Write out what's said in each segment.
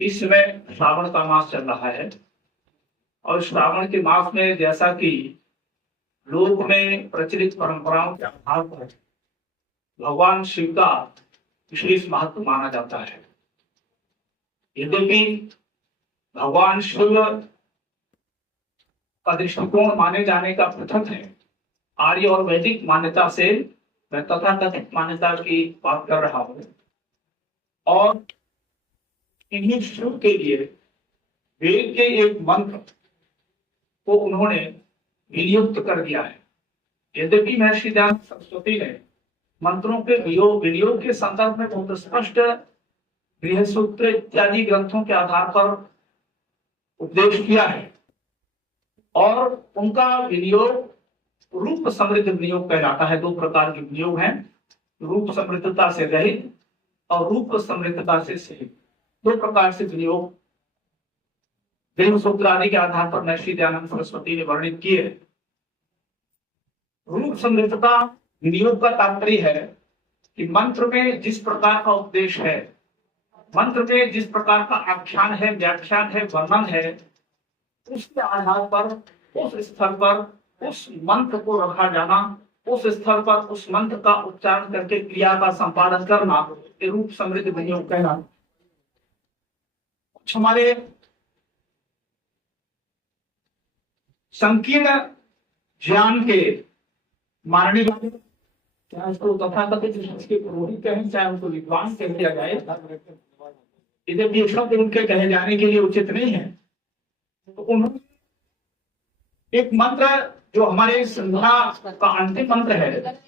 इस समय श्रावण का मास चल रहा है और श्रावण के मास में जैसा कि लोक में प्रचलित परंपराओं के आधार पर भगवान शिव का विशेष महत्व माना जाता है। यद्यपि भगवान शिव का दृष्टिकोण माने जाने का पृथक है। आर्य और वैदिक मान्यता से मैं तथाकथित मान्यता की बात कर रहा हूं और इन्हीं शिव के लिए वेद के एक मंत्र को उन्होंने विनियुक्त कर दिया है। यद्यपि महर्षि दयानंद सरस्वती ने मंत्रों के विनियोग के संदर्भ में बहुत स्पष्ट गृहसूत्र इत्यादि ग्रंथों के आधार पर उपदेश किया है और उनका विनियोग रूप समृद्ध विनियोग कहलाता है। दो प्रकार के विनियोग हैं, रूप समृद्धता से रहित और रूप समृद्धता से सहित। दो प्रकार से विनियोग गृहसूत्र आदि के आधार पर महर्षि दयानंद सरस्वती ने वर्णित किए। रूप समृद्धता विनियोग का तात्पर्य है कि मंत्र में जिस प्रकार का उपदेश है, मंत्र में जिस प्रकार का आख्यान है, व्याख्यान है, वर्णन है, उसके आधार पर उस स्थल पर उस मंत्र को रखा जाना, उस स्थल पर उस मंत्र का उच्चारण करके क्रिया का संपादन करना, ये रूप समृद्ध विनियोग कहना। कुछ हमारे संकीर्ण ज्ञान के मानने वाले, चाहे उसको तथाकथित के पुरोहित कहें, चाहे उनको विद्वान कह दिया जाए, इधर ये शब्द उनके कहे जाने के लिए उचित नहीं है। तो उन्होंने एक मंत्र जो हमारे संध्या का अंतिम मंत्र है,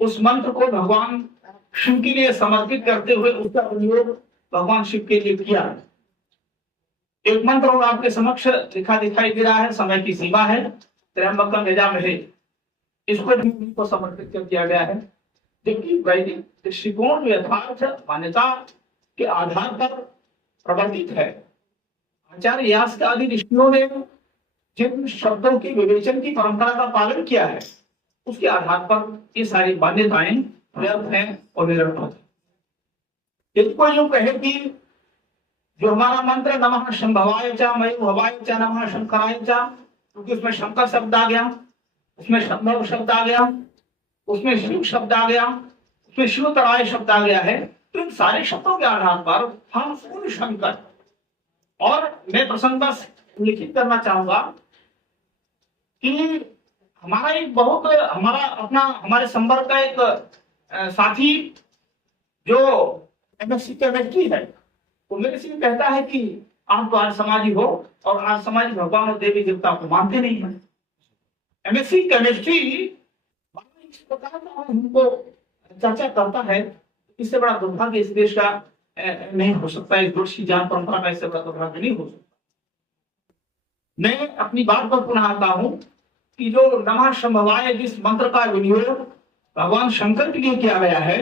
उस मंत्र को भगवान शिव के लिए समर्पित करते हुए उसका प्रयोग भगवान शिव के लिए किया। एक मंत्र और आपके समक्ष लिखा दिखाई दे रहा है, समय की सीमा है, त्र्यंबकम यजामहे, इसको भी को समर्पित कर दिया गया है। जबकि वैदिक दृष्टिकोण यथार्थ मान्यता के आधार पर प्रवर्तित है। आचार्य यास्क आदि ऋषियों ने जिन शब्दों की विवेचन की परंपरा का पालन किया है, उसके आधार पर ये सारी मान्यताएं व्यर्थ हैं और निरर्थक है। यदि कोई यूं कहे कि जो हमारा मंत्र नमः शंभवाय च मयुभवाय च नमः शंकराय च, क्योंकि उसमें शंकर शब्द आ गया, उसमें शंभव शब्द आ गया, उसमें शिव शब्द आ गया, उसमें शिवतराय शब्द आ गया है, तो इन सारे शब्दों के आधार पर हम पूर्ण शंकर। और मैं प्रसंग बस लिखित करना चाहूंगा कि हमारा एक बहुत हमारे संपर्क का एक साथी जो एमएससी केमिस्ट्री है, वो मेरे से कहता है कि आप तो आज समाजी हो और आज समाजी भगवान और देवी देवता को मानते नहीं है। एमएससी केमिस्ट्री इस प्रकार का हमको चर्चा करता है, इससे बड़ा दुर्भाग्य इस देश का नहीं हो सकता, इस देश की ज्ञान परंपरा का इससे बड़ा दुर्भाग्य नहीं हो सकता। मैं अपनी बात पर पुनः आता हूं कि जो नमः शंभवाय जिस मंत्र का विनियोग भगवान शंकर के लिए किया गया है,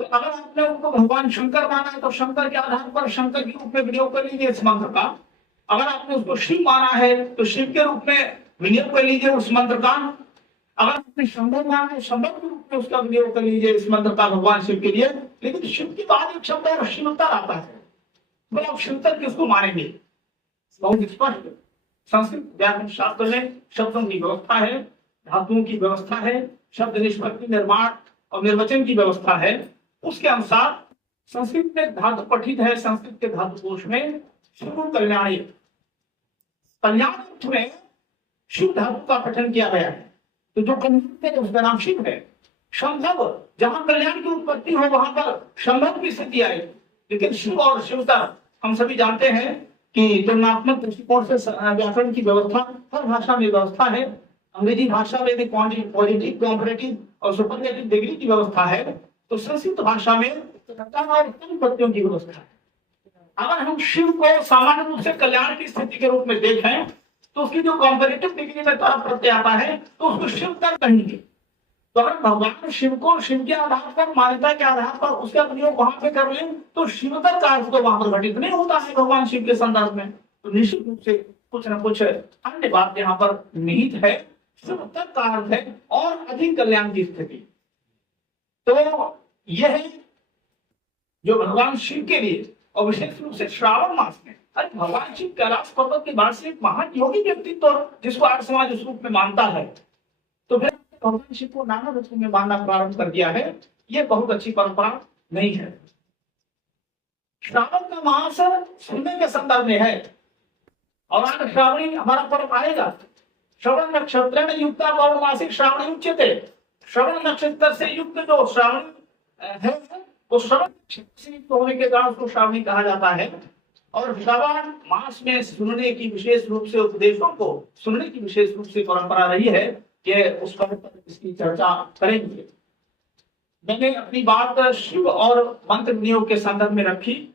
तो अगर आपने उनको भगवान शंकर माना है तो शंकर के आधार पर शंकर के रूप में विनियोग कर लीजिए इस मंत्र का। अगर आपने उसको शिव माना है तो शिव के रूप में विनियोग कर लीजिए उस मंत्र का। अगर आपने शंभव माना है, शंभव के रूप में उसका विनियोग कर लीजिए इस मंत्र का भगवान शिव के लिए। लेकिन शिव के बाद एक शब्द और शिवतर आता है, बोले आप शिवतर किसको मानेंगे? बहुत स्पष्ट संस्कृत व्याकरण शास्त्र में शब्दों की व्यवस्था है, धातुओं की व्यवस्था है, शब्द निष्पत्ति, निर्माण और निर्वचन की व्यवस्था है। उसके अनुसार संस्कृत में धातु पठित है, संस्कृत के धातु कोश में शिव कल्याणी, कल्याण में शिव धातु का पठन किया गया है। तो जो कल्याण है उसका नाम शिव है। शंभव, जहां कल्याण की उत्पत्ति हो वहां पर शंभव की स्थिति आई। लेकिन शिव और शिवतर हम सभी जानते हैं कि तुलनात्मक दृष्टिकोण से व्याकरण की व्यवस्था हर भाषा में व्यवस्था है। अंग्रेजी भाषा में यदि पॉजिटिव, कॉम्परेटिव और सुपरलेटिव डिग्री की व्यवस्था है, तो संस्कृत भाषा में और पत्तियों की व्यवस्था है। अगर हम शिव को सामान्य रूप से कल्याण की स्थिति के रूप में देखें तो उसकी जो कॉम्परेटिव डिग्री में तरफ प्रत्यय आता है तो उसको शिवतर कहेंगे। तो अगर भगवान शिव को शिव के आधार पर, मान्यता के आधार पर उसका प्रयोग वहां पे कर लें तो शिवतर का अर्थ तो वहां पर घटित नहीं होता है भगवान शिव के संदर्भ में। तो निश्चित रूप से कुछ न कुछ अन्य बात यहाँ पर निहित है। शिवतर का अर्थ है और अधिक कल्याण की स्थिति। तो यह जो भगवान शिव के लिए और विशेष रूप से श्रावण मास में। अरे भगवान शिव कैलाश पर्वत के बाद से एक महान योगी व्यक्तित्व जिसको आर्य समाज उस रूप में मानता है, तो फिर भगवान शिव को नाना रूप में मानना प्रारंभ कर दिया है, ये बहुत अच्छी परंपरा नहीं है। श्रावण का मास सुनने के संदर्भ में है, और आज श्रावणी हमारा पर्व आएगा। श्रवण नक्षत्र युक्त पौर्णमासिक श्रावणी उच्यते। श्रवण नक्षत्र से युक्त जो श्रावण है वो श्रवण नक्षत्र होने के कारण उसको श्रावणी कहा जाता है। और श्रावण मास में सुनने की विशेष रूप से उपदेशों को सुनने की विशेष रूप से परंपरा रही है कि उस पर इसकी चर्चा करेंगे। मैंने अपनी बात शिव और मंत्र विनियोग के संदर्भ में रखी।